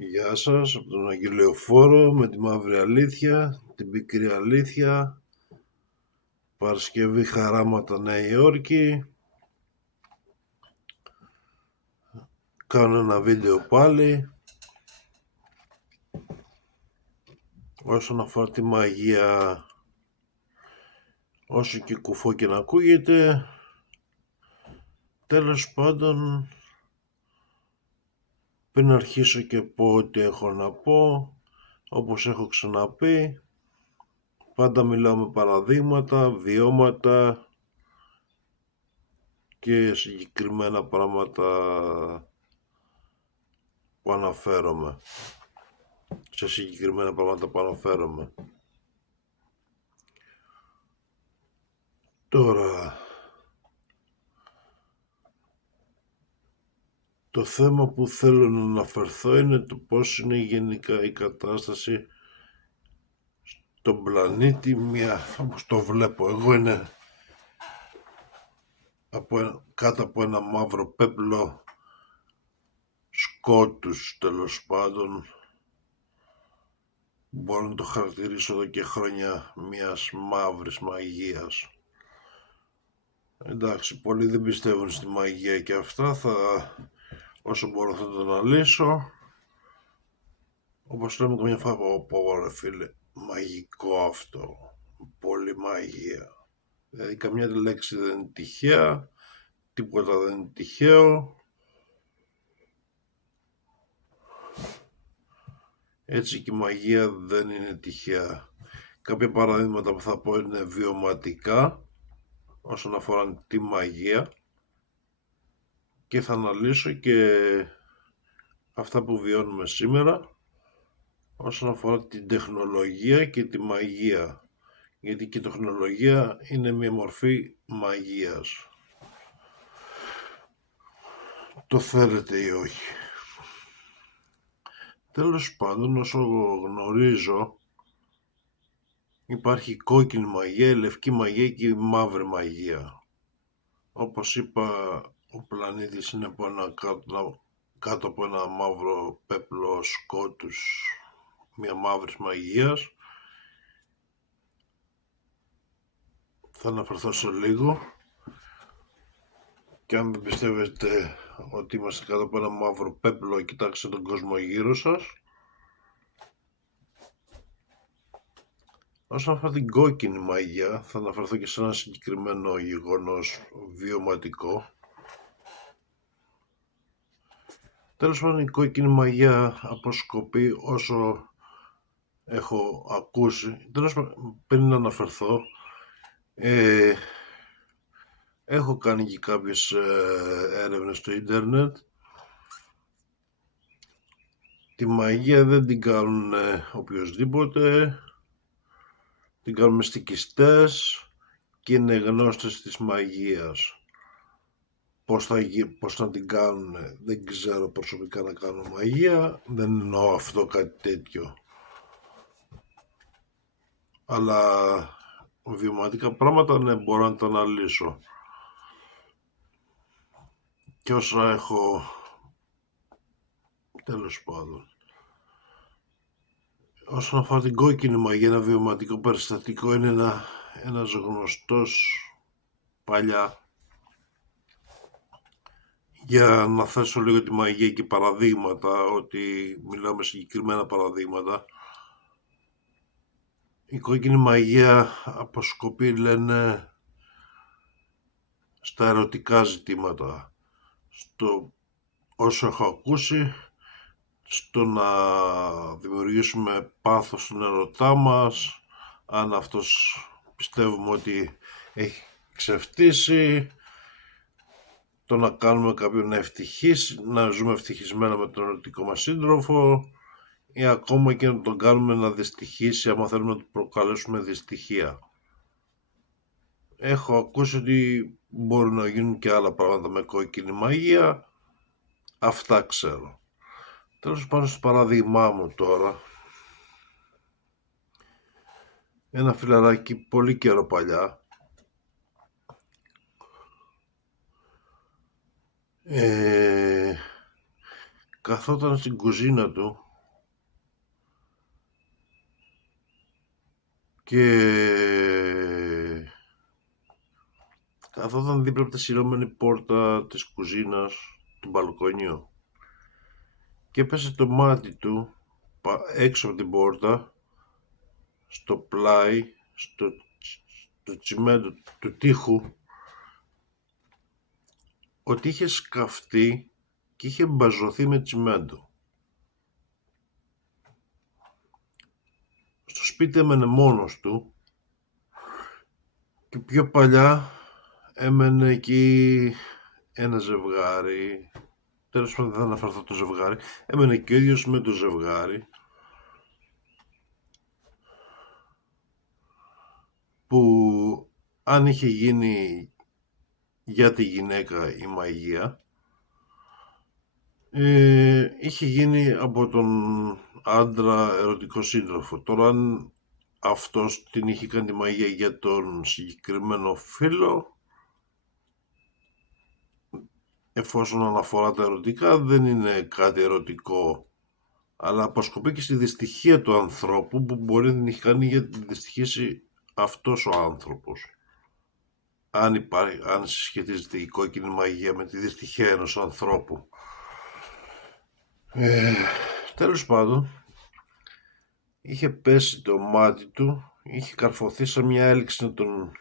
Γεια σας, από τον Αγγελιοφόρο με τη μαύρη αλήθεια, την πικρή αλήθεια, Παρασκευή χαράματα Νέα Υόρκη. Κάνω ένα βίντεο πάλι όσον αφορά τη μαγεία, όσο και κουφό και να ακούγεται. Τέλος πάντων, πριν αρχίσω και πω ό,τι έχω να πω, όπως έχω ξαναπεί, πάντα μιλάω με παραδείγματα, βιώματα και συγκεκριμένα πράγματα που αναφέρομαι. Σε συγκεκριμένα πράγματα που αναφέρομαι. Τώρα, το θέμα που θέλω να αναφερθώ είναι το πώς είναι γενικά η κατάσταση στον πλανήτη, όπως το βλέπω εγώ, είναι κάτω από ένα μαύρο πέπλο σκότους, τέλος πάντων. Μπορώ να το χαρακτηρίσω εδώ και χρόνια μιας μαύρης μαγείας. Εντάξει, πολλοί δεν πιστεύουν στη μαγεία και αυτά, όσο μπορώ θα το αναλύσω. Όπως λέμε καμιά φορά, πω ρε φίλε, μαγικό αυτό, πολύ μαγεία. Δηλαδή καμιά λέξη δεν είναι τυχαία, τίποτα δεν είναι τυχαίο. Έτσι και η μαγεία δεν είναι τυχαία. Κάποια παραδείγματα που θα πω είναι βιωματικά όσον αφορά τη μαγεία και θα αναλύσω και αυτά που βιώνουμε σήμερα όσον αφορά την τεχνολογία και τη μαγεία, γιατί και η τεχνολογία είναι μια μορφή μαγείας, το θέλετε ή όχι. Τέλος πάντων, όσο γνωρίζω, υπάρχει η κόκκινη μαγεία, η λευκή μαγεία και η μαύρη μαγεία. Όπως είπα, ο πλανήτης είναι κάτω από ένα μαύρο πέπλο σκότους, μια μαύρης μαγείας. Θα αναφερθώ σε λίγο και αν δεν πιστεύετε ότι είμαστε κάτω από ένα μαύρο πέπλο, κοιτάξτε τον κόσμο γύρω σας. Όσον αφορά την κόκκινη μαγεία, θα αναφερθώ και σε ένα συγκεκριμένο γεγονός βιωματικό. Τέλος πάντων, η κόκκινη μαγεία αποσκοπεί, όσο έχω ακούσει. Τέλος πάντων, πριν να αναφερθώ, έχω κάνει και κάποιες έρευνες στο ίντερνετ. Τη μαγεία δεν την κάνουν οποιοσδήποτε, την κάνουν μυστικιστές και είναι γνώστες της μαγείας. Πώς να την κάνουν, δεν ξέρω προσωπικά να κάνω μαγεία, δεν εννοώ αυτό κάτι τέτοιο. Αλλά βιωματικά πράγματα ναι, μπορώ να τα αναλύσω. Και όσα έχω, τέλος πάντων. Όσον αφορά την κόκκινη μαγεία, ένα βιωματικό περιστατικό είναι ένας γνωστός παλιά. Για να θέσω λίγο τη μαγεία και παραδείγματα, ότι μιλάμε συγκεκριμένα παραδείγματα. Η κόκκινη μαγεία αποσκοπεί, λένε, στα ερωτικά ζητήματα. Όσο έχω ακούσει, στο να δημιουργήσουμε πάθος στον ερωτά μας, αν αυτός πιστεύουμε ότι έχει ξεφτύσει, το να κάνουμε κάποιον να ζούμε ευτυχισμένα με τον ερωτικό μας σύντροφο, ή ακόμα και να τον κάνουμε να δυστυχήσει άμα θέλουμε να του προκαλέσουμε δυστυχία. Έχω ακούσει ότι μπορούν να γίνουν και άλλα πράγματα με κόκκινη μαγεία. Αυτά ξέρω. Τέλος πάντων, στο παράδειγμά μου τώρα, ένα φιλαράκι πολύ καιρό παλιά, καθόταν στην κουζίνα του και καθόταν δίπλα από τη σειρώμενη πόρτα της κουζίνας του μπαλκονιού και έπεσε το μάτι του έξω από την πόρτα, στο πλάι, στο τσιμέντο του τοίχου, ότι είχε σκαφτεί και είχε μπαζωθεί με τσιμέντο. Στο σπίτι έμενε μόνος του και πιο παλιά έμενε εκεί ένα ζευγάρι. Τέλος πάντων δεν θα αναφερθώ το ζευγάρι. Έμενε και ο ίδιος με το ζευγάρι που αν είχε γίνει για τη γυναίκα η μαγεία, είχε γίνει από τον άντρα ερωτικό σύντροφο. Τώρα αν αυτός την είχε κάνει τη μαγεία για τον συγκεκριμένο φίλο, εφόσον αναφορά τα ερωτικά, δεν είναι κάτι ερωτικό, αλλά αποσκοπεί και στη δυστυχία του ανθρώπου που μπορεί να την έχει κάνει για τη δυστυχήσει αυτός ο άνθρωπος. Αν συσχετίζεται η κόκκινη μαγεία με τη δυστυχία ενός ανθρώπου. Τέλος πάντων, είχε πέσει το μάτι του, είχε καρφωθεί σαν μια έλξη να τον...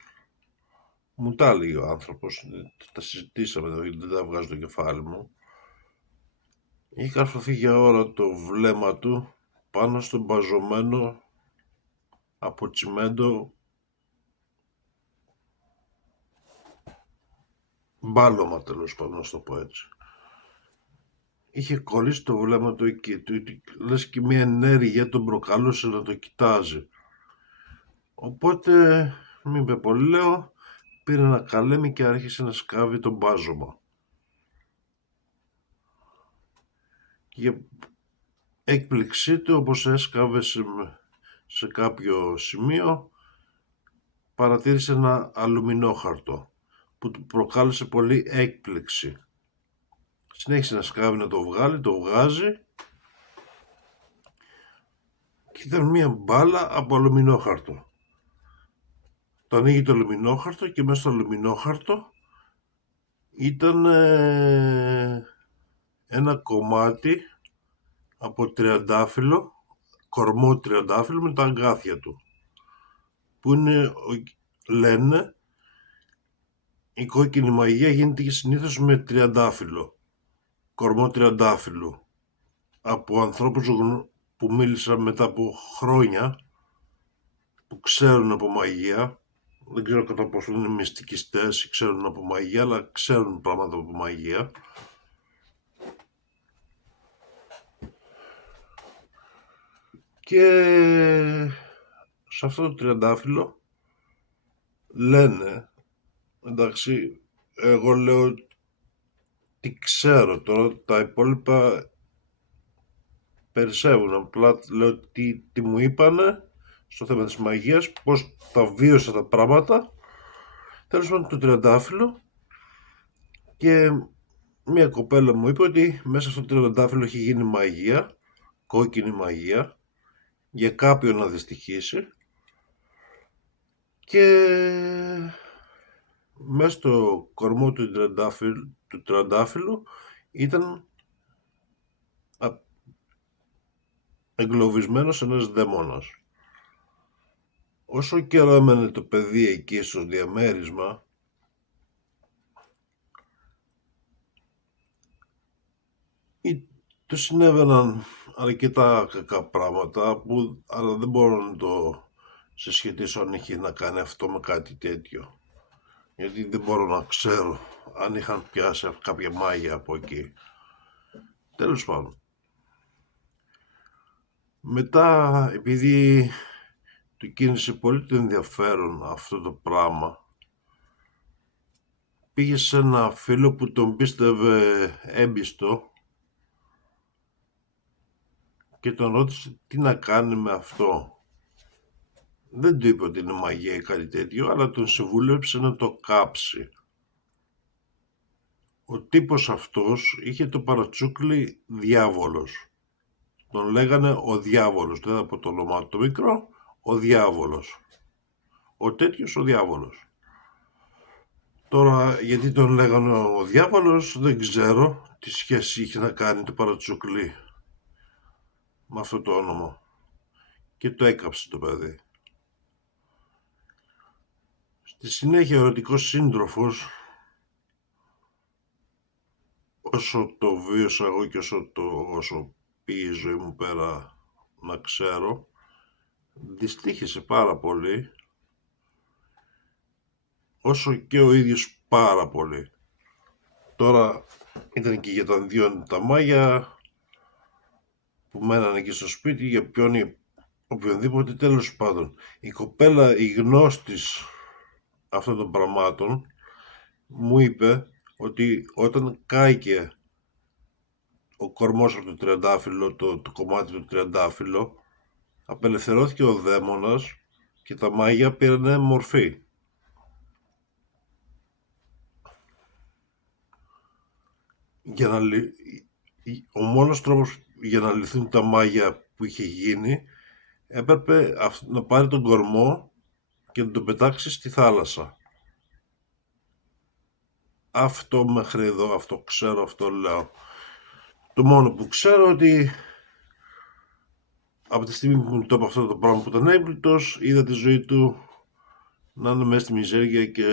Μου τα έλεγε ο άνθρωπος, τα συζητήσαμε, δεν τα βγάζω το κεφάλι μου. Είχε καρφωθεί για ώρα το βλέμμα του πάνω στον μπαζωμένο από τσιμέντο μπάλωμα, τέλος πάντων, να το πω έτσι. Είχε κολλήσει το βλέμμα του εκεί, λες και μια ενέργεια τον προκαλούσε να το κοιτάζει. Οπότε, μην είπε πολύ, λέω, πήρε ένα καλέμι και άρχισε να σκάβει το μπάζωμα. Και για έκπληξή του, όπως έσκαβε σε κάποιο σημείο, παρατήρησε ένα αλουμινόχαρτο που του προκάλεσε πολύ έκπληξη. Συνέχισε να σκάβει, να το βγάλει, το βγάζει και ήταν μια μπάλα από αλουμινόχαρτο. Το ανοίγει το αλουμινόχαρτο και μέσα στο αλουμινόχαρτο ήταν ένα κομμάτι από τριαντάφυλλο, κορμό τριαντάφυλλο με τα αγκάθια του, που είναι, λένε, η κόκκινη μαγεία γίνεται και συνήθως με τριαντάφυλλο, κορμό τριαντάφυλλου, από ανθρώπους που μίλησαν μετά από χρόνια, που ξέρουν από μαγεία. Δεν ξέρω κατά πόσο είναι μυστικιστές ή ξέρουν από μαγεία, αλλά ξέρουν πράγματα από μαγεία. Και σε αυτό το τριαντάφυλλο λένε, εντάξει, εγώ λέω τι ξέρω, τώρα τα υπόλοιπα περισσεύουν, απλά λέω τι μου είπανε στο θέμα της μαγείας, πώς τα βίωσα τα πράγματα. Τέλος πάντων, το τριαντάφυλλο, και μια κοπέλα μου είπε ότι μέσα στο τριαντάφυλλο έχει γίνει μαγεία, κόκκινη μαγεία, για κάποιον να δυστυχήσει, και μέσα στο κορμό του τριαντάφυλλου ήταν εγκλωβισμένος ένας δαίμονας. Όσο καιρό έμενε το παιδί εκεί στο διαμέρισμα, του συνέβαιναν αρκετά κακά πράγματα, αλλά δεν μπορώ να το συσχετίσω αν είχε να κάνει αυτό με κάτι τέτοιο, γιατί δεν μπορώ να ξέρω αν είχαν πιάσει κάποια μάγια από εκεί. Τέλος πάντων, μετά, επειδή του κίνησε πολύ το ενδιαφέρον αυτό το πράγμα, πήγε σε ένα φίλο που τον πίστευε έμπιστο και τον ρώτησε τι να κάνει με αυτό. Δεν του είπε ότι είναι μαγεία ή κάτι τέτοιο, αλλά τον συμβούλεψε να το κάψει. Ο τύπος αυτός είχε το παρατσούκλι Διάβολος. Τον λέγανε ο Διάβολος, δεν από το όνομά του το μικρό, ο Διάβολος. ο τέτοιος ο διάβολος. Τώρα, γιατί τον λέγανε ο διάβολος, δεν ξέρω τι σχέση είχε να κάνει το Παρατσούκλι με αυτό το όνομα. Και το έκαψε το παιδί. Στη συνέχεια, ο ερωτικός σύντροφος, όσο το βίωσα εγώ και όσο πήγε η ζωή μου πέρα να ξέρω, δυστύχησε πάρα πολύ, όσο και ο ίδιος πάρα πολύ. Τώρα ήταν και για τα δύο τα μάγια που μένανε εκεί στο σπίτι, για οποιονδήποτε, τέλος πάντων. Η κοπέλα, η γνώστης αυτών των πραγμάτων, μου είπε ότι όταν κάηκε ο κορμός από το τριαντάφυλλο, το κομμάτι του τριαντάφυλλο, απελευθερώθηκε ο δαίμονας και τα μάγια πήρανε μορφή. Ο μόνος τρόπος για να λυθούν τα μάγια που είχε γίνει, έπρεπε να πάρει τον κορμό και να τον πετάξει στη θάλασσα. Αυτό μέχρι εδώ, αυτό ξέρω, αυτό λέω. Το μόνο που ξέρω ότι από τη στιγμή που μου το είπε αυτό το πράγμα που ήταν έμπληκτος, είδα τη ζωή του να είναι μέσα στη μιζέρια και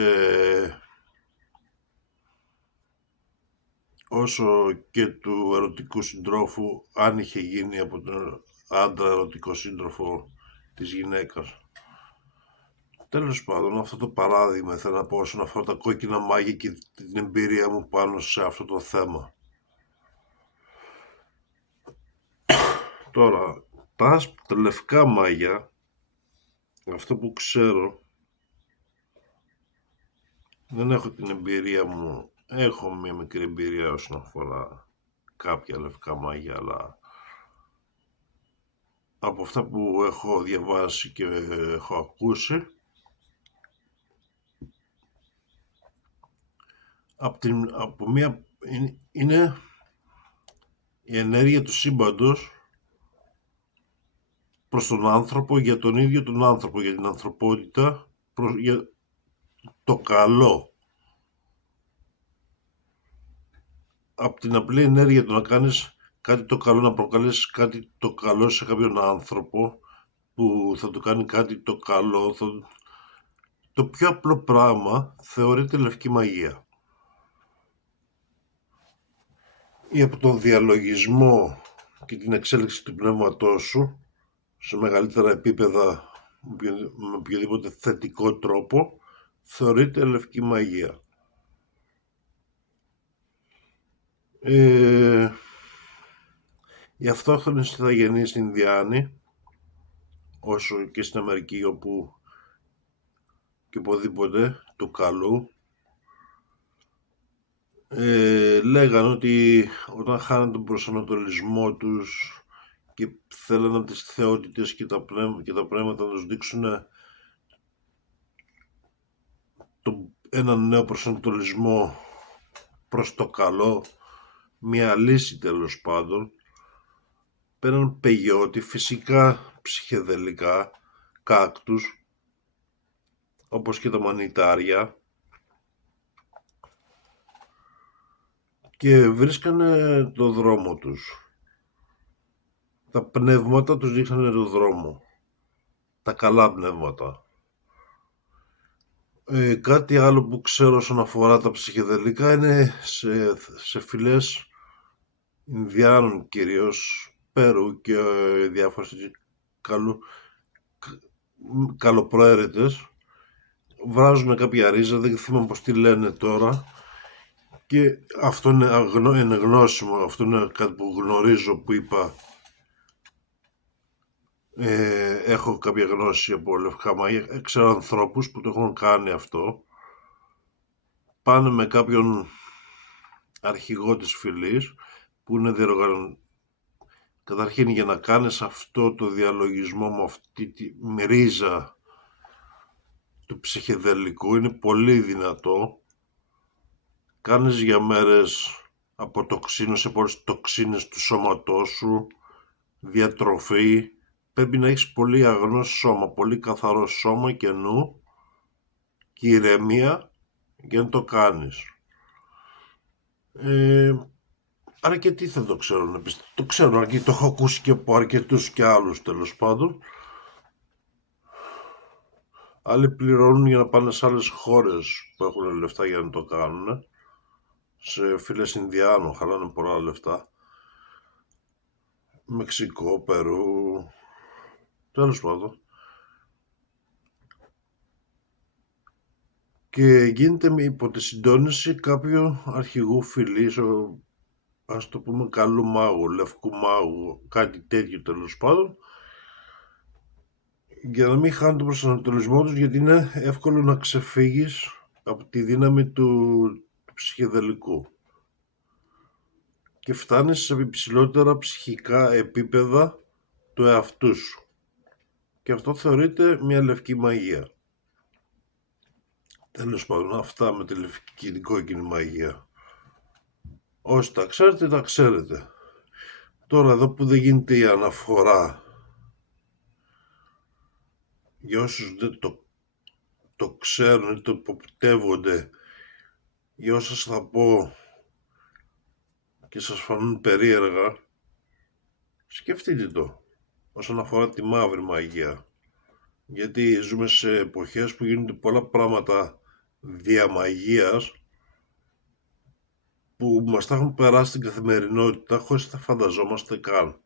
όσο και του ερωτικού συντρόφου, αν είχε γίνει από τον άντρα ερωτικό σύντροφο της γυναίκας. Τέλος πάντων, αυτό το παράδειγμα θέλω να πω όσον αφορά τα κόκκινα μάγια και την εμπειρία μου πάνω σε αυτό το θέμα. Τώρα, τα λευκά μάγια, αυτό που ξέρω, δεν έχω την εμπειρία μου, έχω μια μικρή εμπειρία όσον αφορά κάποια λευκά μάγια, αλλά από αυτά που έχω διαβάσει και έχω ακούσει, είναι η ενέργεια του σύμπαντος προς τον άνθρωπο, για τον ίδιο τον άνθρωπο, για την ανθρωπότητα, για το καλό. Από την απλή ενέργεια του να κάνεις κάτι το καλό, να προκαλέσεις κάτι το καλό σε κάποιον άνθρωπο που θα του κάνει κάτι το καλό, το πιο απλό πράγμα θεωρείται λευκή μαγεία. Ή από τον διαλογισμό και την εξέλιξη του πνεύματός σου σε μεγαλύτερα επίπεδα, με οποιοδήποτε θετικό τρόπο, θεωρείται λευκή μαγεία. Οι αυτόχθονες ηθαγενείς Ινδιάνοι, όσο και στην Αμερική, όπου και οπουδήποτε του καλού, λέγανε ότι όταν χάναν τον προσανατολισμό τους και θέλανε τις θεότητες και τα πνεύματα να τους δείξουν έναν νέο προσανατολισμό προς το καλό, μια λύση τέλος πάντων, πέραν πεγιώτη, φυσικά ψυχεδελικά, κάκτους, όπως και τα μανιτάρια, και βρίσκανε το δρόμο τους. Τα πνεύματα τους δείχνανε το δρόμο. Τα καλά πνεύματα. Κάτι άλλο που ξέρω όσον αφορά τα ψυχεδελικά είναι σε φυλές Ινδιάνων κυρίως, Πέρου και διάφορες καλοπροαίρετες, βράζουν κάποια ρίζα, δεν θυμάμαι πως τη λένε τώρα, και αυτό είναι γνώσιμο, αυτό είναι κάτι που γνωρίζω, που είπα έχω κάποια γνώση από λευκά μάγια, ξέρω ανθρώπους που το έχουν κάνει αυτό, πάνε με κάποιον αρχηγό της φυλής που είναι καταρχήν για να κάνεις αυτό το διαλογισμό με αυτή τη ρίζα του ψυχεδελικού είναι πολύ δυνατό. Κάνεις για μέρες αποτοξίνωση από όλες τις τοξίνες του σώματός σου, διατροφή. Πρέπει να έχεις πολύ αγνό σώμα, πολύ καθαρό σώμα και νου, και ηρεμία για να το κάνεις. Αρκετοί δεν το ξέρουν, το ξέρω αρκετοί, το έχω ακούσει και από αρκετούς και άλλους τέλος πάντων. Άλλοι πληρώνουν για να πάνε σε άλλες χώρες που έχουν λεφτά για να το κάνουν. Σε φίλες Ινδιάνο χαλάνε πολλά λεφτά. Μεξικό, Περού, τέλος πάντων. Και γίνεται υπό τη συντόνιση κάποιου αρχηγού φυλής, ας το πούμε καλού μάγου, λευκού μάγου, κάτι τέτοιο τέλος πάντων, για να μην χάνουν τον προσανατολισμό τους, γιατί είναι εύκολο να ξεφύγεις από τη δύναμη του ψυχεδελικού και φτάνεις σε υψηλότερα ψυχικά επίπεδα του εαυτού σου, και αυτό θεωρείται μια λευκή μαγεία. Τέλος πάντων, αυτά με τη λευκή την κόκκινη μαγεία. Όσοι τα ξέρετε, τα ξέρετε. Τώρα εδώ που δεν γίνεται η αναφορά, για όσους δεν το ξέρουν ή το υποπτεύονται, για όσα θα πω και σας φανούν περίεργα, σκεφτείτε το όσον αφορά τη μαύρη μαγεία. Γιατί ζούμε σε εποχές που γίνονται πολλά πράγματα διαμαγείας που μας τα έχουν περάσει στην καθημερινότητα χωρίς να τα φανταζόμαστε καν.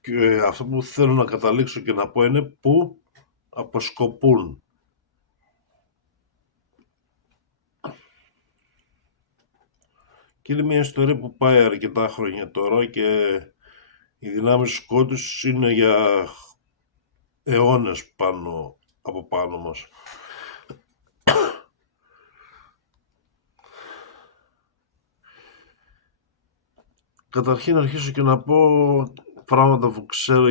Και αυτό που θέλω να καταλήξω και να πω είναι που αποσκοπούν. Και είναι μια ιστορία που πάει αρκετά χρόνια τώρα και οι δυνάμεις του σκότους είναι για αιώνες από πάνω μας. Καταρχήν να αρχίσω και να πω πράγματα που ξέρω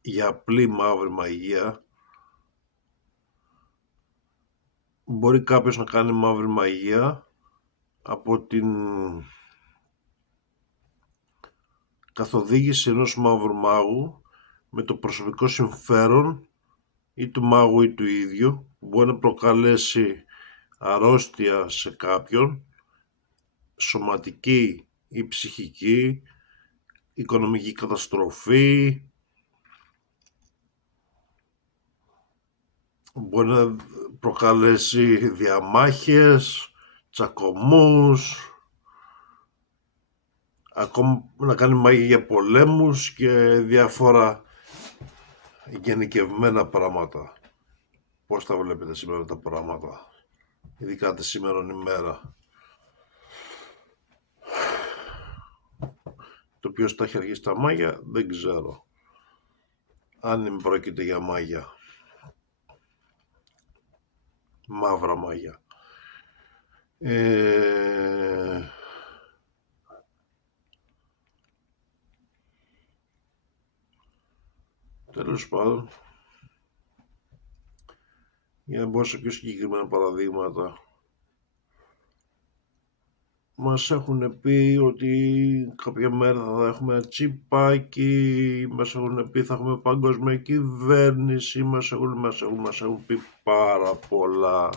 για απλή μαύρη μαγεία. Μπορεί κάποιος να κάνει μαύρη μαγεία από την καθοδήγηση ενός μαύρου μάγου με το προσωπικό συμφέρον ή του μάγου ή του ίδιου, που μπορεί να προκαλέσει αρρώστια σε κάποιον, σωματική ή ψυχική, οικονομική καταστροφή, μπορεί να προκαλέσει διαμάχες, τσακωμούς, ακόμα να κάνει μάγια για πολέμους και διάφορα γενικευμένα πράγματα. Πώς τα βλέπετε σήμερα τα πράγματα, ειδικά τη σήμερον ημέρα? Το ποιος τα έχει αρχίσει τα μάγια δεν ξέρω, αν πρόκειται για μάγια, μαύρα μάγια. Τέλος πάντων, για να μπω σε πιο συγκεκριμένα παραδείγματα, μας έχουν πει ότι κάποια μέρα θα έχουμε ένα τσιπάκι, μας έχουν πει θα έχουμε παγκόσμια κυβέρνηση, μας έχουν πει πάρα πολλά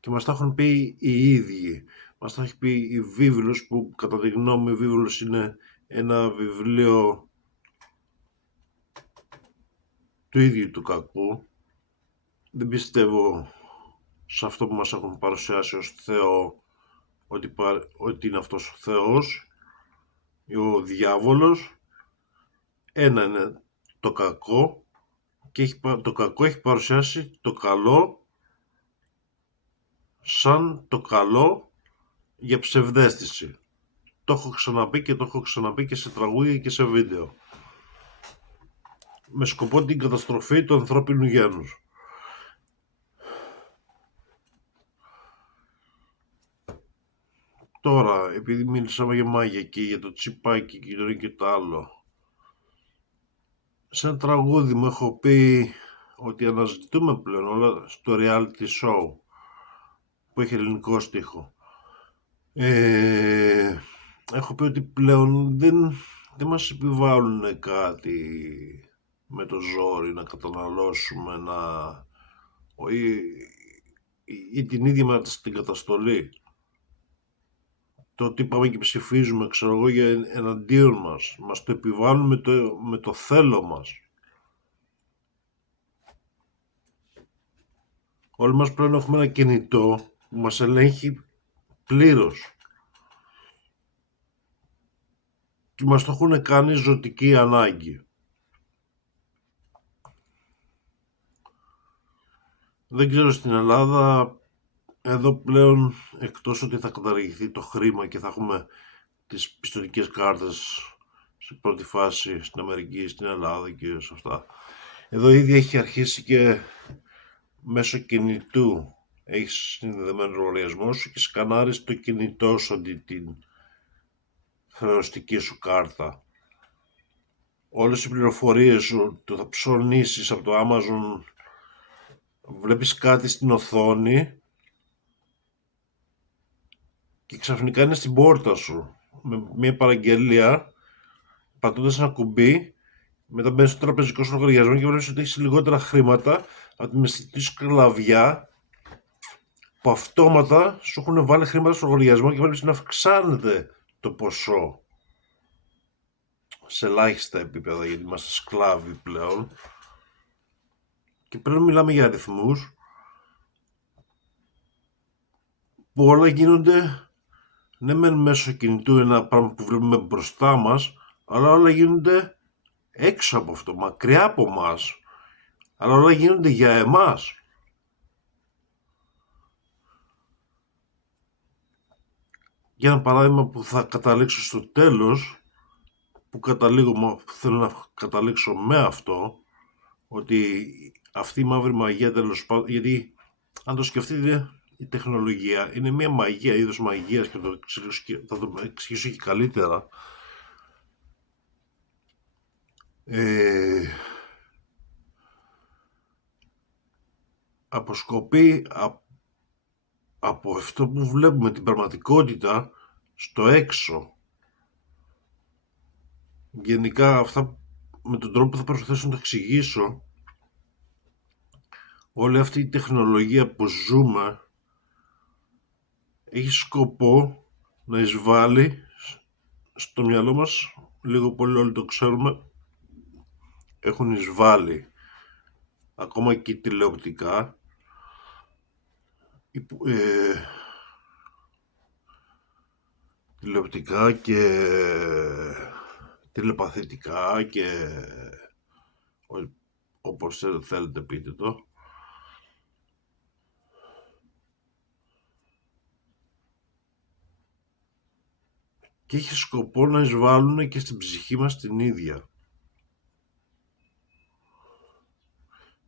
και μας τα έχουν πει οι ίδιοι. Μας τα έχει πει η Βίβλος, που κατά τη γνώμη η Βίβλος είναι ένα βιβλίο του ίδιου του κακού. Δεν πιστεύω σε αυτό που μας έχουν παρουσιάσει ως Θεό, ότι είναι αυτός ο Θεός ή ο διάβολος. Ένα είναι το κακό και το κακό έχει παρουσιάσει το καλό σαν το καλό για ψευδαίσθηση. Το έχω ξαναπεί και σε τραγούδια και σε βίντεο, με σκοπό την καταστροφή του ανθρώπινου γένους. Τώρα, επειδή μίλησαμε για μάγια και για το τσιπάκι και το ένα και το άλλο, σε ένα τραγούδι μου έχω πει ότι αναζητούμε πλέον όλα στο reality show που έχει ελληνικό στίχο. Έχω πει ότι πλέον δεν μας επιβάλλουν κάτι με το ζόρι να καταναλώσουμε ή την ίδια μέρα στην καταστολή. Το ότι πάμε και ψηφίζουμε, ξέρω εγώ, για εναντίον μας το επιβάλλουν με το θέλω μας. Όλοι μας πρέπει να έχουμε ένα κινητό που μας ελέγχει πλήρως. Και μας το έχουν κάνει ζωτική ανάγκη. Δεν ξέρω στην Ελλάδα, εδώ πλέον, εκτός ότι θα καταργηθεί το χρήμα και θα έχουμε τις πιστωτικές κάρτες σε πρώτη φάση στην Αμερική, στην Ελλάδα και σε αυτά. Εδώ ήδη έχει αρχίσει και μέσω κινητού έχεις συνδεδεμένο λογαριασμό σου και σκανάρεις το κινητό σου αντί την χρεωστική σου κάρτα. Όλες οι πληροφορίες σου, το θα ψωνίσεις από το Amazon, βλέπεις κάτι στην οθόνη και ξαφνικά είναι στην πόρτα σου με μια παραγγελία, πατώντας ένα κουμπί, μετά μπαίνεις στο τραπεζικό σου λογαριασμό και βλέπεις ότι έχεις λιγότερα χρήματα από τη μεσητή σου κλαβιά που αυτόματα σου έχουν βάλει χρήματα στο λογαριασμό και βλέπεις να αυξάνεται το ποσό σε ελάχιστα επίπεδα, γιατί είμαστε σκλάβοι πλέον και πρέπει να μιλάμε για αριθμούς που όλα γίνονται, ναι μεν μέσω κινητού είναι ένα πράγμα που βλέπουμε μπροστά μας, αλλά όλα γίνονται έξω από αυτό, μακριά από μας, αλλά όλα γίνονται για εμάς. Για ένα παράδειγμα που θα καταλήξω στο τέλος, που θέλω να καταλήξω με αυτό, ότι αυτή η μαύρη μαγεία, τέλος πάντων, γιατί αν το σκεφτείτε, η τεχνολογία είναι μια μαγεία, είδος μαγείας, και θα το εξηγήσω και καλύτερα. Αποσκοπεί από αυτό που βλέπουμε, την πραγματικότητα, στο έξω. Γενικά αυτά, με τον τρόπο που θα προσπαθήσω να το εξηγήσω, όλη αυτή η τεχνολογία που ζούμε έχει σκοπό να εισβάλλει στο μυαλό μας, λίγο πολύ όλοι το ξέρουμε, έχουν εισβάλλει ακόμα και τηλεοπτικά, τηλεοπτικά και τηλεπαθητικά και όπως θέλετε πείτε το. Και έχει σκοπό να εισβάλλουν και στην ψυχή μας την ίδια.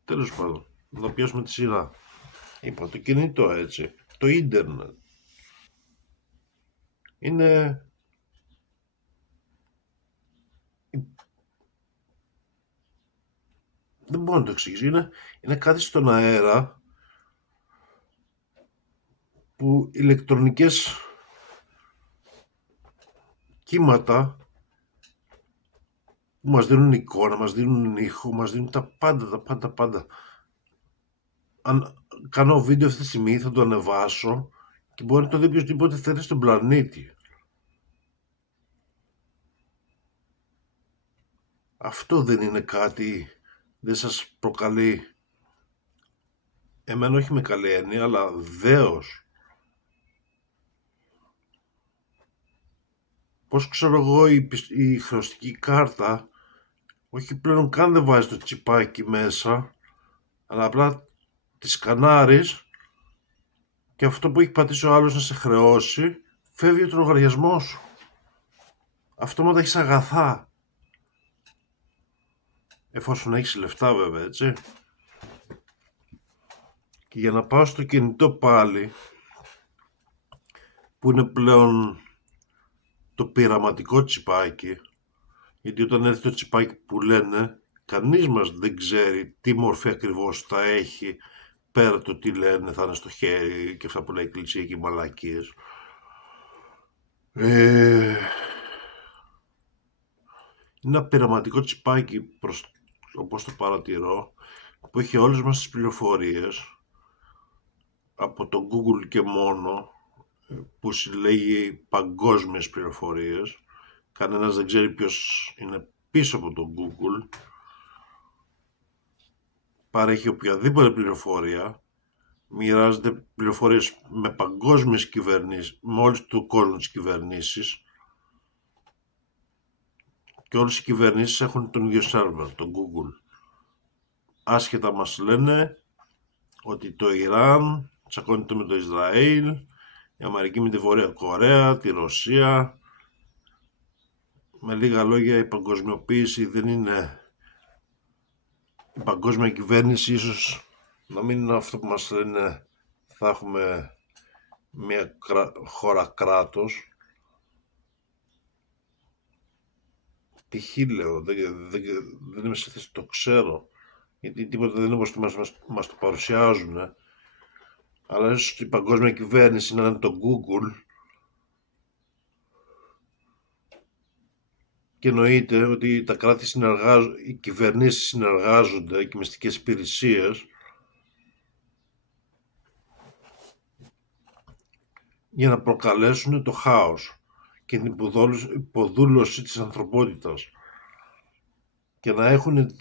Τέλος πάντων, να πιάσουμε τη σειρά. Είπα το κινητό, έτσι. Το ίντερνετ είναι δεν μπορώ να το εξηγήσω. Είναι κάτι στον αέρα που ηλεκτρονικές κύματα που μας δίνουν εικόνα, μας δίνουν ήχο, μας δίνουν τα πάντα. Αν κάνω βίντεο αυτή τη στιγμή θα το ανεβάσω και μπορεί να το δει οποιοσδήποτε θέλει στον πλανήτη. Αυτό δεν είναι κάτι, δεν σας προκαλεί, εμένα όχι με καλή έννοια, αλλά δέος? Πώς ξέρω εγώ η χρεωστική κάρτα, όχι πλέον καν δεν βάζει το τσιπάκι μέσα, αλλά απλά τη σκανάρεις και αυτό που έχει πατήσει ο άλλος να σε χρεώσει, φεύγει ο λογαριασμός σου. Αυτόματα έχεις αγαθά. Εφόσον έχεις λεφτά βέβαια, έτσι. Και για να πάω στο κινητό πάλι, που είναι πλέον το πειραματικό τσιπάκι, γιατί όταν έρθει το τσιπάκι που λένε, κανείς μας δεν ξέρει τι μορφή ακριβώς θα έχει, πέρα το τι λένε, θα είναι στο χέρι και αυτά που λέει η εκκλησία και οι μαλακίες. Είναι ένα πειραματικό τσιπάκι προς όπως το παρατηρώ, που έχει όλες μας τις πληροφορίες από το Google και μόνο, που συλλέγει παγκόσμιες πληροφορίες. Κανένας δεν ξέρει ποιος είναι πίσω από το Google. Παρέχει οποιαδήποτε πληροφορία, μοιράζεται πληροφορίες με παγκόσμιες κυβερνήσεις, με όλες του κόσμου τις κυβερνήσεις, και όλες οι κυβερνήσεις έχουν τον ίδιο σερβερ, το Google. Άσχετα μας λένε ότι το Ιράν τσακώνεται με το Ισραήλ, η Αμερική με τη Βόρεια Κορέα, τη Ρωσία. Με λίγα λόγια, η παγκοσμιοποίηση δεν είναι... Η παγκόσμια κυβέρνηση ίσως να μην είναι αυτό που μας λένε, θα έχουμε μια χώρα κράτος. Τυχή λέω, δεν είμαι σε θέση, το ξέρω, γιατί τίποτα δεν είναι όπως μας το παρουσιάζουν. Αλλά ίσως η παγκόσμια κυβέρνηση να είναι το Google, και εννοείται ότι τα κράτη οι κυβερνήσεις συνεργάζονται και οι μυστικές υπηρεσίες για να προκαλέσουν το χάος και την υποδούλωση της ανθρωπότητας και να έχουν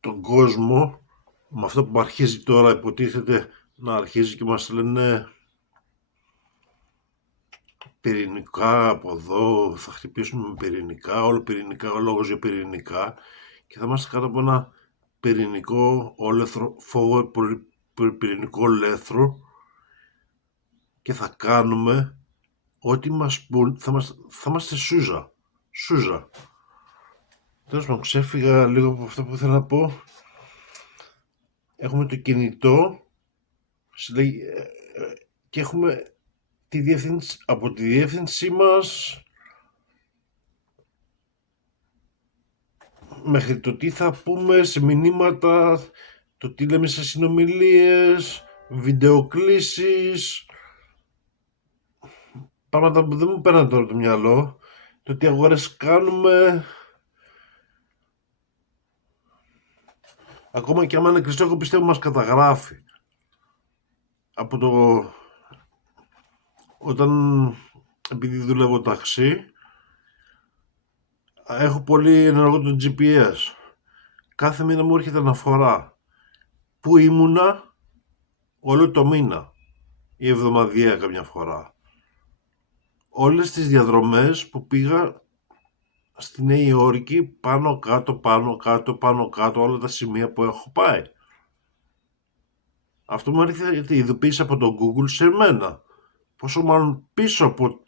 τον κόσμο με αυτό που αρχίζει τώρα, υποτίθεται να αρχίζει και μας λένε πυρηνικά από εδώ, θα χτυπήσουμε με πυρηνικά, όλο πυρηνικά, ο λόγος για πυρηνικά, και θα είμαστε κάτω από ένα πυρηνικό όλεθρο, φόβο πυρηνικό λέθρο, και θα κάνουμε ό,τι μας πούν, θα είμαστε σούζα. Τέλος πάντων, ξέφυγα λίγο από αυτό που ήθελα να πω. Έχουμε το κινητό και έχουμε από τη διεύθυνσή μας μέχρι το τι θα πούμε σε μηνύματα, το τι λέμε σε συνομιλίες, βιντεοκλήσεις, πράγματα που δεν μου παίρνουν τώρα το μυαλό, το τι αγορές κάνουμε. Ακόμα και άμα είναι κλειστό, εγώ πιστεύω μας καταγράφει. Από επειδή δουλεύω ταξί, έχω πολύ ενεργό το GPS. Κάθε μήνα μου έρχεται αναφορά που ήμουνα όλο το μήνα ή εβδομαδιαία καμιά φορά. Όλες τις διαδρομές που πήγα στη Νέα Υόρκη, πάνω κάτω, όλα τα σημεία που έχω πάει. Αυτό μου έρχεται ειδοποίηση από το Google σε μένα. Πόσο μάλλον πίσω από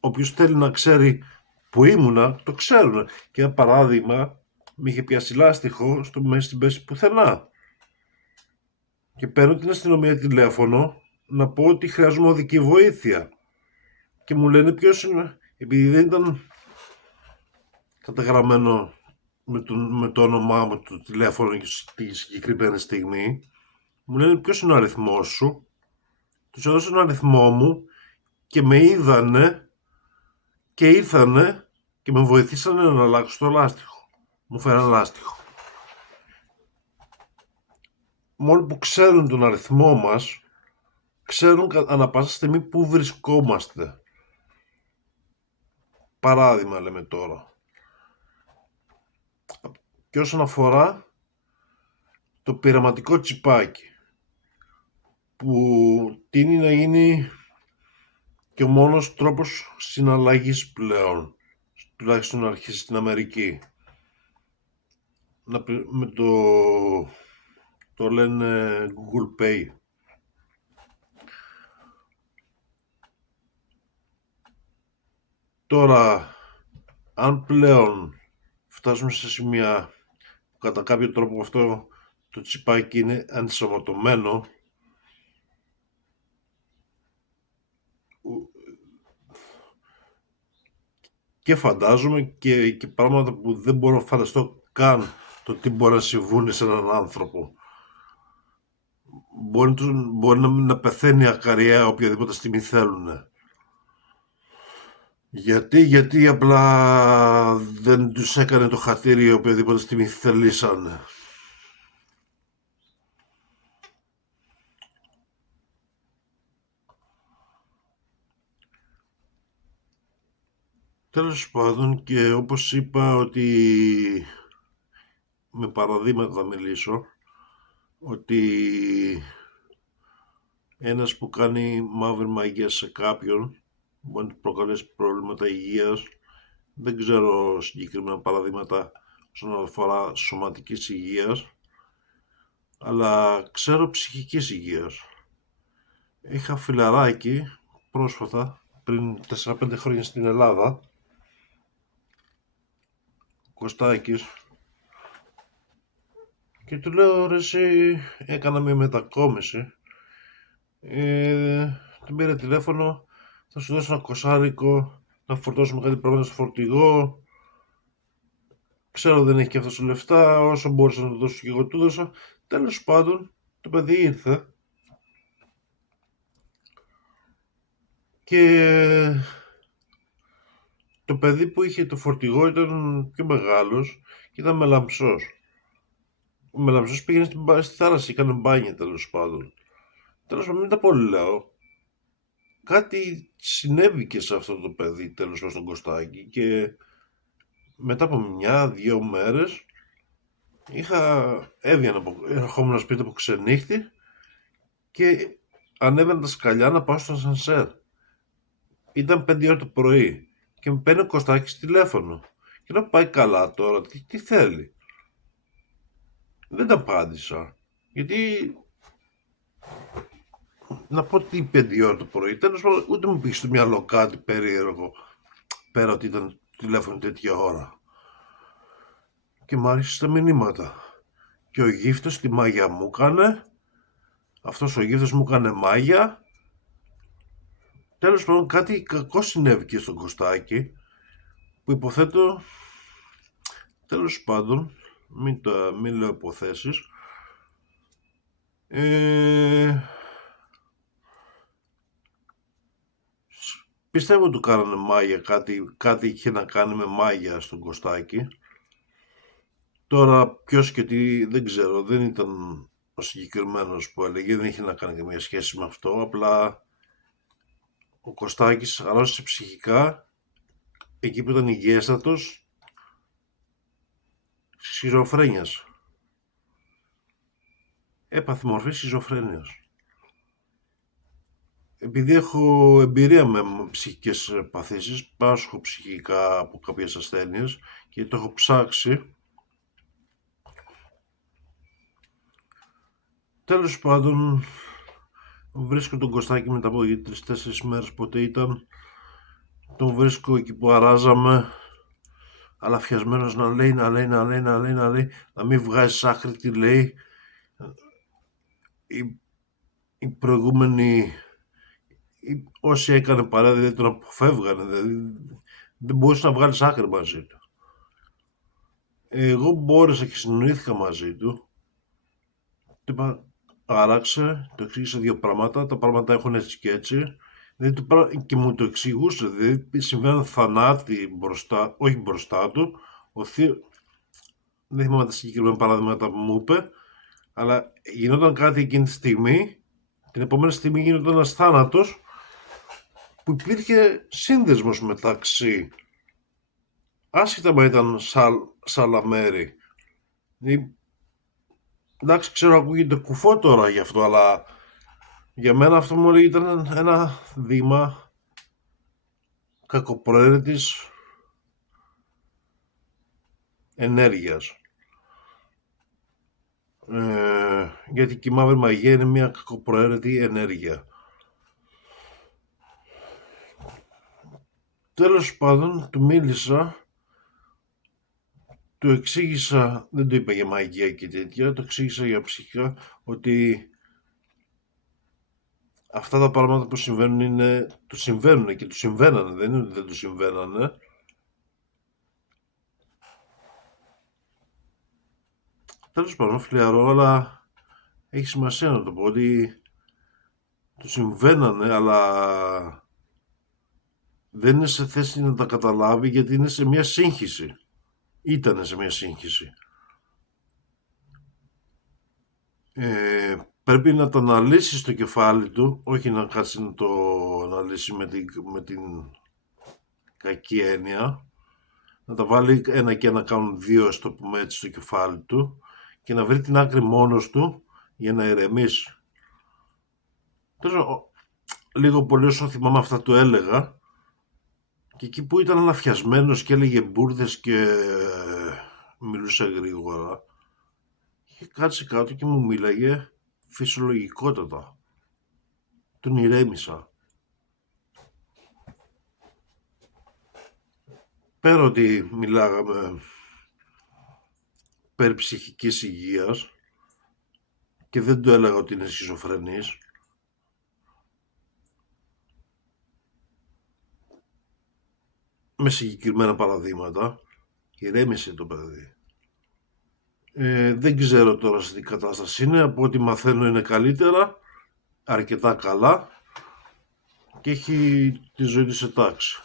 όποιος θέλει να ξέρει που ήμουνα, το ξέρουν. Και ένα παράδειγμα, με είχε πιάσει λάστιχο στην πέση πουθενά. Και παίρνω την αστυνομία τηλέφωνο να πω ότι χρειάζομαι οδική βοήθεια. Και μου λένε ποιος είναι, επειδή δεν ήταν καταγραμμένο με το όνομά μου το τηλέφωνο στη συγκεκριμένη στιγμή, μου λένε ποιος είναι ο αριθμός σου. Τους έδωσα τον αριθμό μου και με είδανε και ήρθανε και με βοηθήσανε να αλλάξω το λάστιχο. Μου φέραν λάστιχο. Μόλι που ξέρουν τον αριθμό μας, ξέρουν ανά πάσα στιγμή που βρισκόμαστε. Παράδειγμα λέμε τώρα. Και όσον αφορά το πειραματικό τσιπάκι, που τείνει να γίνει και ο μόνος τρόπος συναλλαγής πλέον, τουλάχιστον να αρχίσει στην Αμερική. Με το λένε Google Pay. Τώρα, αν πλέον φτάσουμε σε σημεία που κατά κάποιο τρόπο αυτό το τσιπάκι είναι ενσωματωμένο, και φαντάζομαι και πράγματα που δεν μπορώ να φανταστώ καν το τι μπορεί να συμβούν σε έναν άνθρωπο. Μπορεί να πεθαίνει ακαριέα οποιαδήποτε στιγμή θέλουν. Γιατί απλά δεν τους έκανε το χατήρι οποιαδήποτε στιγμή θελήσανε. Τέλος πάντων, και όπως είπα ότι με παραδείγματα θα μιλήσω, ότι ένας που κάνει μαύρη μαγεία σε κάποιον μπορεί να του προκαλέσει προβλήματα υγείας. Δεν ξέρω συγκεκριμένα παραδείγματα όσον αφορά σωματικής υγείας, αλλά ξέρω ψυχικής υγείας. Είχα φιλαράκι πρόσφατα, πριν 4-5 χρόνια στην Ελλάδα, Κωστάκης, και του λέω, ρε εσύ, έκανα μια μετακόμιση, του πήρε τηλέφωνο, θα σου δώσω ένα κοσάρικο να φορτώσουμε κάτι πράγματα στο φορτηγό. Ξέρω δεν έχει και αυτός λεφτά, όσο μπορούσα να του δώσω και εγώ του δώσα. Τέλος πάντων, το παιδί ήρθε και το παιδί που είχε το φορτηγό ήταν πιο μεγάλος και ήταν μελαμψός. Ο μελαμψός πήγαινε στη θάλασσα, έκανε μπάνια τέλος πάντων. Τέλος πάντων, μην τα πολύ λέω. Κάτι συνέβη και σε αυτό το παιδί, τέλος πάντων, στον Κωστάκη, και μετά από 1-2 μέρες ερχόμουν σπίτι από ξενύχτη και ανέβαινα τα σκαλιά να πάω στο ασανσέρ. Ήταν 5 ώρα το πρωί και με παίρνει ο Κωστάκης τηλέφωνο. Και να πάει καλά τώρα, τι θέλει. Δεν τα απάντησα. Γιατί να πω τι 5 ώρα το πρωί. Τέλος πάντων, ούτε μου πήγε στο μυαλό κάτι περίεργο πέρα ότι ήταν τηλέφωνο τέτοια ώρα. Και μ' άρχισε τα μηνύματα. Και ο γύφτος τη μάγια μου έκανε. Αυτός ο γύφτος μου έκανε μάγια. Τέλος πάντων, κάτι κακό συνέβη και στον Κωστάκη, που υποθέτω, τέλος πάντων, μην λέω υποθέσεις, πιστεύω του κάνανε μάγια, κάτι είχε να κάνει με μάγια στον Κωστάκη. Τώρα ποιος και τι δεν ξέρω, δεν ήταν ο συγκεκριμένος που έλεγε, δεν είχε να κάνει καμία σχέση με αυτό, απλά ο Κωστάκης αρρώστησε ψυχικά εκεί που ήταν υγιέστατος σχιζοφρένειας. Έπαθε μορφή σχιζοφρένειας. Επειδή έχω εμπειρία με ψυχικές παθήσεις, πάσχω ψυχικά από κάποιες ασθένειες και το έχω ψάξει. Τέλος πάντων, βρίσκω τον Κωστάκη μετά από 3-4 μέρες πότε ήταν. Τον βρίσκω εκεί που αράζαμε, αλλά φιασμένος να λέει, να μην βγάζει άκρη, τι λέει. Οι προηγούμενοι, όσοι έκανε παρέα, δεν τον αποφεύγανε, δεν μπορούσε να βγάλει άκρη μαζί του. Εγώ μπόρεσα και συνοήθηκα μαζί του. Του είπα, άραξε, το εξήγησα 2 πράγματα, τα πράγματα έχουν έτσι και έτσι. Και μου το εξηγούσε, δηλαδή συμβαίνουν θανάτοι μπροστά, όχι μπροστά του. Δεν θυμάμαι τα συγκεκριμένα παραδείγματα που μου είπε, αλλά γινόταν κάτι εκείνη τη στιγμή, την επόμενη στιγμή γινόταν ένας θάνατος που υπήρχε σύνδεσμος μεταξύ, άσχετα μα ήταν σ' άλλα μέρη. Εντάξει, ξέρω ακούγεται κουφό τώρα γι' αυτό, αλλά για μένα αυτό μου λέει ήταν ένα δείγμα κακοπροαίρετης ενέργειας. Γιατί και η μαύρη μαγεία είναι μια κακοπροαίρετη ενέργεια. Τέλος πάντων, του μίλησα, του εξήγησα, δεν το είπα για μαγεία και τέτοια, το εξήγησα για ψυχικά, ότι αυτά τα πράγματα που συμβαίνουν του συμβαίνουν και του συμβαίνανε, δεν είναι ότι δεν του συμβαίνανε. Τέλος πάντων, φλιαρώ, αλλά έχει σημασία να το πω ότι του συμβαίνανε, αλλά δεν είναι σε θέση να τα καταλάβει γιατί είναι σε μια σύγχυση. Ήτανε σε μια σύγχυση. Πρέπει να το αναλύσει στο κεφάλι του, όχι να κάτσει να το αναλύσει με την κακή έννοια, να τα βάλει ένα και ένα κάνουν δύο, ας το πούμε έτσι, στο κεφάλι του και να βρει την άκρη μόνος του για να ηρεμήσει. Τόσο, λίγο πολύ όσο θυμάμαι αυτά του έλεγα και εκεί που ήταν αναφιασμένος και έλεγε μπουρδες και μιλούσε γρήγορα, είχε κάτσει κάτω και μου μίλαγε φυσιολογικότατα. Τον ηρέμησα. Πέρα ότι μιλάγαμε περί ψυχικής υγείας και δεν του έλεγα ότι είναι σχιζοφρενής, με συγκεκριμένα παραδείγματα, ηρέμησε το παιδί. Δεν ξέρω τώρα σε τι κατάσταση είναι, από ό,τι μαθαίνω είναι καλύτερα, αρκετά καλά και έχει τη ζωή της σε τάξη.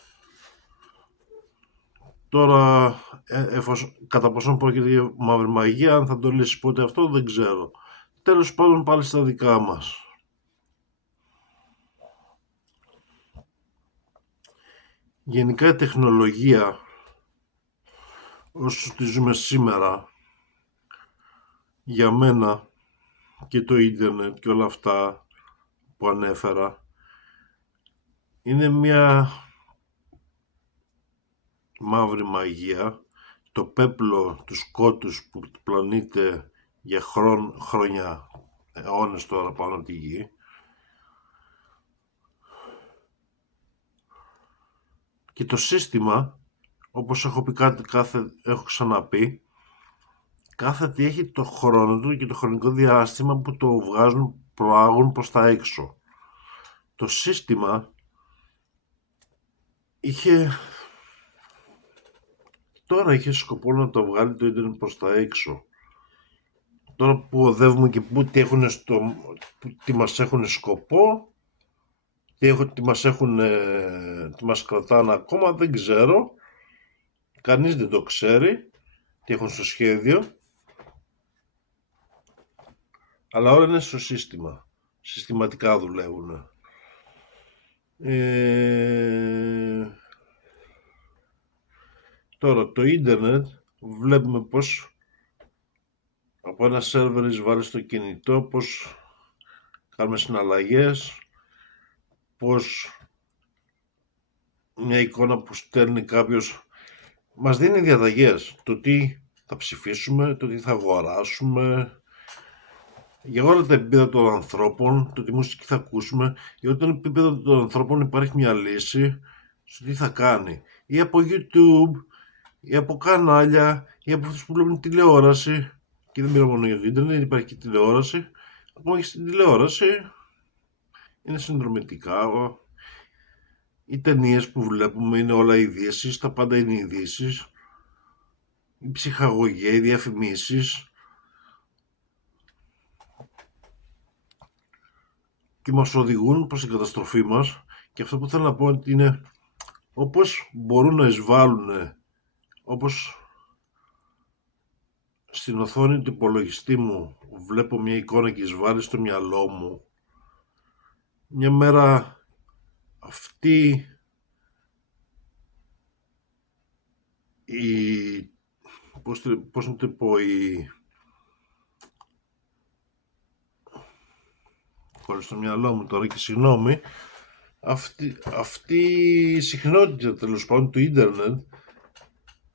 Τώρα, κατά πόσον πρόκειται για μαύρη μαγεία, αν θα το λύσει πότε αυτό δεν ξέρω. Τέλος πάντων πάλι στα δικά μας. Γενικά η τεχνολογία, όσο τη ζούμε σήμερα, για μένα και το ίντερνετ και όλα αυτά που ανέφερα, είναι μια μαύρη μαγεία, το πέπλο του σκότους που πλανείται για χρόνια, αιώνες τώρα πάνω από τη γη, και το σύστημα, όπως έχω ξαναπεί, κάθε τι έχει το χρόνο του και το χρονικό διάστημα που το προάγουν προς τα έξω. Το σύστημα τώρα είχε σκοπό να το βγάλει το ίντερνετ προς τα έξω. Τώρα που οδεύουμε και τι μας έχουν σκοπό, τι μας κρατάνε ακόμα, δεν ξέρω. Κανείς δεν το ξέρει, τι έχουν στο σχέδιο. Αλλά όλα είναι στο σύστημα. Συστηματικά δουλεύουν. Τώρα το ίντερνετ βλέπουμε πως από ένα σερβερ εισβάλλει στο κινητό, πως κάνουμε συναλλαγές, πως μια εικόνα που στέλνει κάποιος μας δίνει διαταγές, το τι θα ψηφίσουμε, το τι θα αγοράσουμε, για όλα τα επίπεδα των ανθρώπων, το τι μουσική θα ακούσουμε. Για όλα τα επίπεδα των ανθρώπων υπάρχει μια λύση στο τι θα κάνει. Ή από YouTube, ή από κανάλια, ή από αυτούς που βλέπουν τηλεόραση. Και δεν μιλάω μόνο για το ίντερνετ, υπάρχει και τηλεόραση. Ακόμα και στην τηλεόραση είναι συνδρομητικά. Οι ταινίες που βλέπουμε είναι όλα ειδήσεις, τα πάντα είναι ειδήσεις. Η ψυχαγωγία, οι διαφημίσεις. Και μας οδηγούν προς την καταστροφή μας. Και αυτό που θέλω να πω ότι είναι όπως μπορούν να εισβάλλουν, όπως στην οθόνη του υπολογιστή μου βλέπω μια εικόνα και εισβάλλει στο μυαλό μου, μια μέρα αυτή πώς να το πω, χωρίς στο μυαλό μου τώρα και συγγνώμη, αυτή η συχνότητα τέλος πάντων του ίντερνετ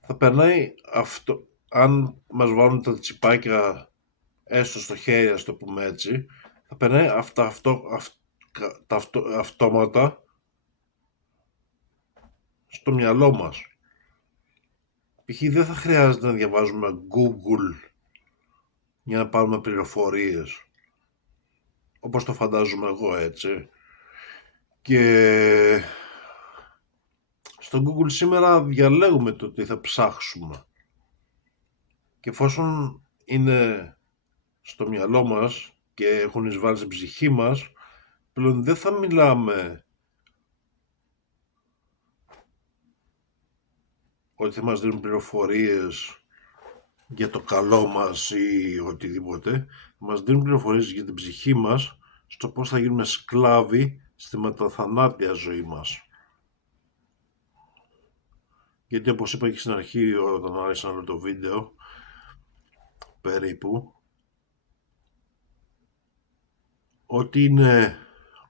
θα περνάει αυτό, αν μας βάλουν τα τσιπάκια έστω στο χέρι, ας το πούμε έτσι, θα περνάει αυτόματα στο μυαλό μας. Π.χ. δεν θα χρειάζεται να διαβάζουμε Google για να πάρουμε πληροφορίες, όπως το φαντάζομαι εγώ, έτσι. Και στο Google σήμερα διαλέγουμε το τι θα ψάξουμε. Και εφόσον είναι στο μυαλό μας και έχουν εισβάλει στην ψυχή μας, πλέον δεν θα μιλάμε ότι θα μας δίνουν πληροφορίες για το καλό μας ή οτιδήποτε. Μας δίνουν πληροφορίες για την ψυχή μας, στο πώς θα γίνουμε σκλάβοι στη μεταθανάτια ζωή μας. Γιατί όπως είπα και στην αρχή όταν άρχισα να λέω το βίντεο, περίπου,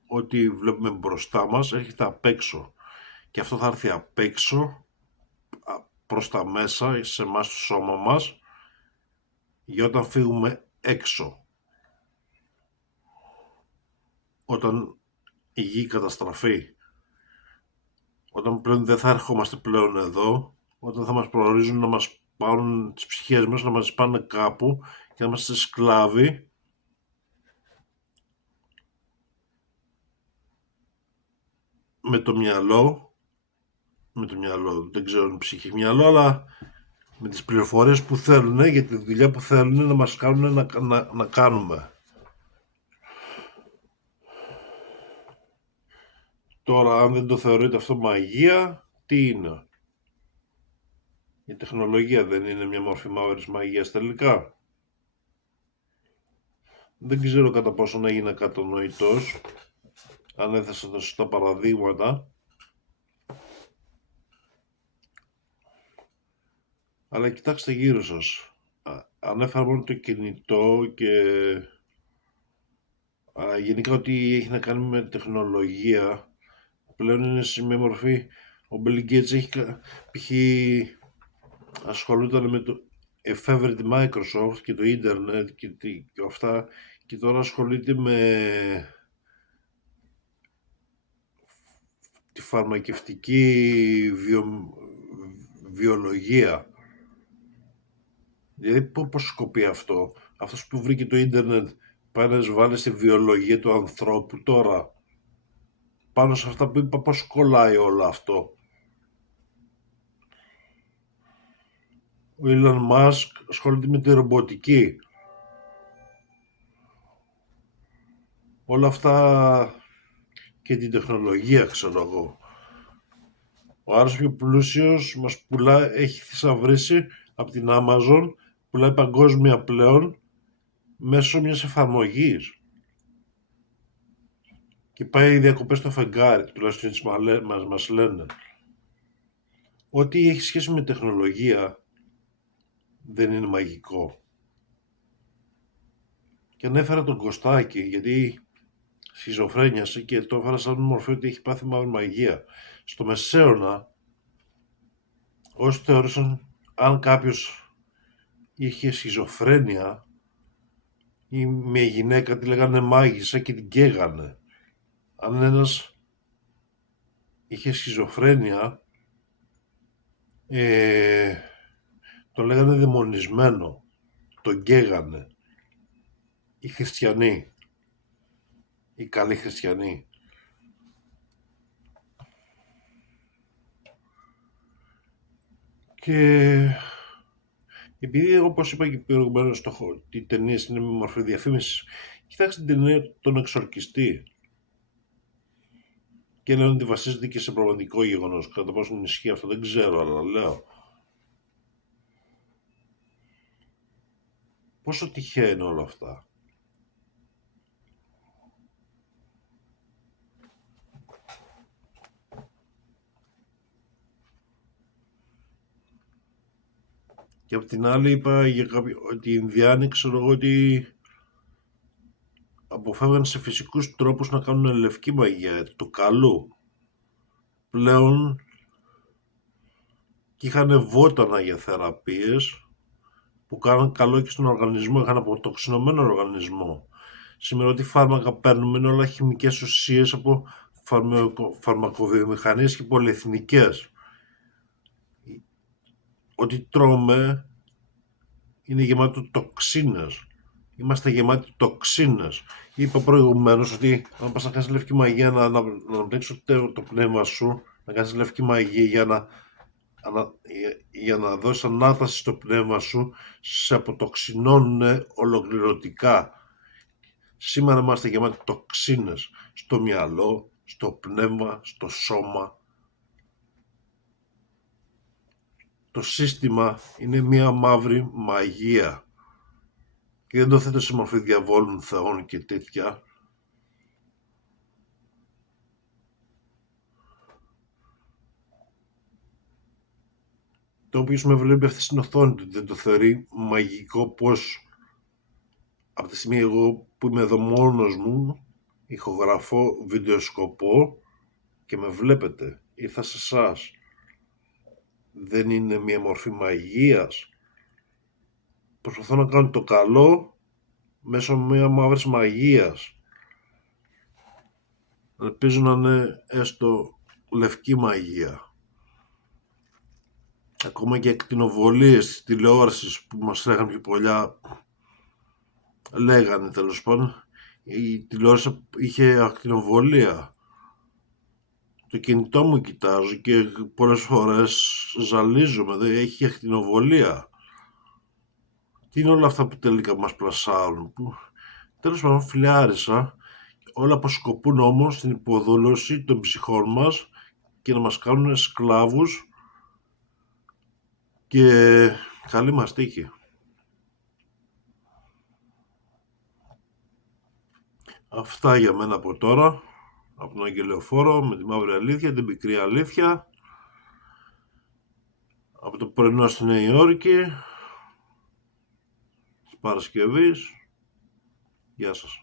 ό,τι βλέπουμε μπροστά μας έρχεται απ' έξω. Και αυτό θα έρθει απ' έξω, προς τα μέσα, σε εμάς το σώμα μας, για όταν φύγουμε έξω. Όταν η γη καταστραφεί. Όταν πλέον δεν θα ερχόμαστε πλέον εδώ, όταν θα μας προορίζουν να μας πάρουν τις ψυχές μας, να μας πάνε κάπου και να είμαστε σκλάβοι, με το μυαλό, δεν ξέρω αν είναι ψυχή μυαλό, αλλά με τις πληροφορίες που θέλουν για τη δουλειά που θέλουν να μας κάνουν να κάνουμε. Τώρα, αν δεν το θεωρείτε αυτό μαγεία, τι είναι? Η τεχνολογία δεν είναι μια μορφή μαύρης μαγείας τελικά? Δεν ξέρω κατά πόσον έγινα κατανοητός, αν έθεσα τα σωστά παραδείγματα, αλλά κοιτάξτε γύρω σας. Ανέφερα μόνο το κινητό και γενικά ό,τι έχει να κάνει με τεχνολογία πλέον είναι σε μια μορφή. Ο Bill Gates π.χ. ασχολούταν με το εφεύρει τη Microsoft και το ίντερνετ και αυτά, και τώρα ασχολείται με τη φαρμακευτική βιολογία. Δηλαδή πώς σκοπεί αυτό? Αυτός που βρήκε το ίντερνετ πάει να βάλει στη βιολογία του ανθρώπου τώρα? Πάνω σε αυτά που είπα, πώς κολλάει όλο αυτό? Ο Elon Musk ασχολείται με τη ρομποτική. Όλα αυτά και την τεχνολογία, ξέρω εγώ. Ο άλλος πιο πλούσιος μας έχει θησαυρίσει από την Amazon, πουλάει παγκόσμια πλέον μέσω μιας εφαρμογής. Και πάει διακοπές στο φεγγάρι, τουλάχιστον έτσι μας λένε. Ό,τι έχει σχέση με τεχνολογία δεν είναι μαγικό. Και ανέφερα τον Κωστάκη, γιατί σχιζοφρένιασε και το έφερα σαν μορφή ότι έχει πάθει μαύρη μαγεία. Στο Μεσαίωνα, όσοι θεωρούσαν αν κάποιος είχε σχιζοφρένεια ή μια γυναίκα τη λέγανε μάγισσα και την καίγανε. Αν ένας είχε σχιζοφρένεια, το λέγανε δαιμονισμένο, τον καίγανε. Οι χριστιανοί, οι καλοί χριστιανοί. Και επειδή, όπως είπα και προηγουμένως, οι ταινίες είναι με μορφή διαφήμισης, κοιτάξτε την ταινία «Τον Εξορκιστή». Και λένε ότι βασίζεται και σε πραγματικό γεγονός. Κατά πόσο ισχύει αυτό δεν ξέρω, αλλά λέω. Πόσο τυχαία είναι όλα αυτά? Και απ' την άλλη είπα για ότι οι Ινδιάνοι, ξέρω εγώ, ότι αποφεύγαν σε φυσικούς τρόπους να κάνουν λευκή μαγεία του καλού. Πλέον και είχαν βότανα για θεραπείες που κάναν καλό και στον οργανισμό, είχαν αποτοξινωμένο οργανισμό. Σήμερα ό,τι φάρμακα παίρνουμε είναι όλα χημικές ουσίες από φαρμακοβιομηχανίες και πολυεθνικές. Ό,τι τρώμε είναι γεμάτο τοξίνες. Είμαστε γεμάτοι τοξίνες. Είπα προηγουμένως ότι αν πας να κάνεις λευκή μαγεία, να αναπνέξεις το πνεύμα σου, να κάνεις λευκή μαγεία για να δώσεις ανάταση στο πνεύμα σου, σε αποτοξινώνουν ολοκληρωτικά. Σήμερα είμαστε γεμάτοι τοξίνες στο μυαλό, στο πνεύμα, στο σώμα. το σύστημα είναι μία μαύρη μαγεία και δεν το θέτω σε μορφή διαβόλων, θεών και τέτοια. Το οποίο με βλέπει αυτή στην οθόνη του δεν το θεωρεί μαγικό, πως από τη στιγμή εγώ που είμαι εδώ μόνος μου ηχογραφώ, βιντεοσκοπώ και με βλέπετε, ήρθα σε εσάς. Δεν είναι μια μορφή μαγείας? Προσπαθώ να κάνω το καλό μέσω μια μαύρης μαγείας. Ελπίζω να είναι έστω λευκή μαγεία. Ακόμα και ακτινοβολίες της τηλεόρασης που μας λέγανε πιο πολλά, λέγανε τέλος πάντων, η τηλεόραση είχε ακτινοβολία. Το κινητό μου κοιτάζω και πολλές φορές ζαλίζομαι, δεν έχει ακτινοβολία. Τι είναι όλα αυτά που τελικά μας πλασάρουν, που τέλος πάντων φιλιάρισα, όλα αποσκοπούν όμως στην υποδούλωση των ψυχών μας και να μας κάνουν σκλάβους και καλή μας τύχη. Αυτά για μένα από τώρα, από τον Αγγελιοφόρο, με τη μαύρη αλήθεια, την πικρή αλήθεια, από το πρωινό στη Νέα Υόρκη, της Παρασκευής. Γεια σας.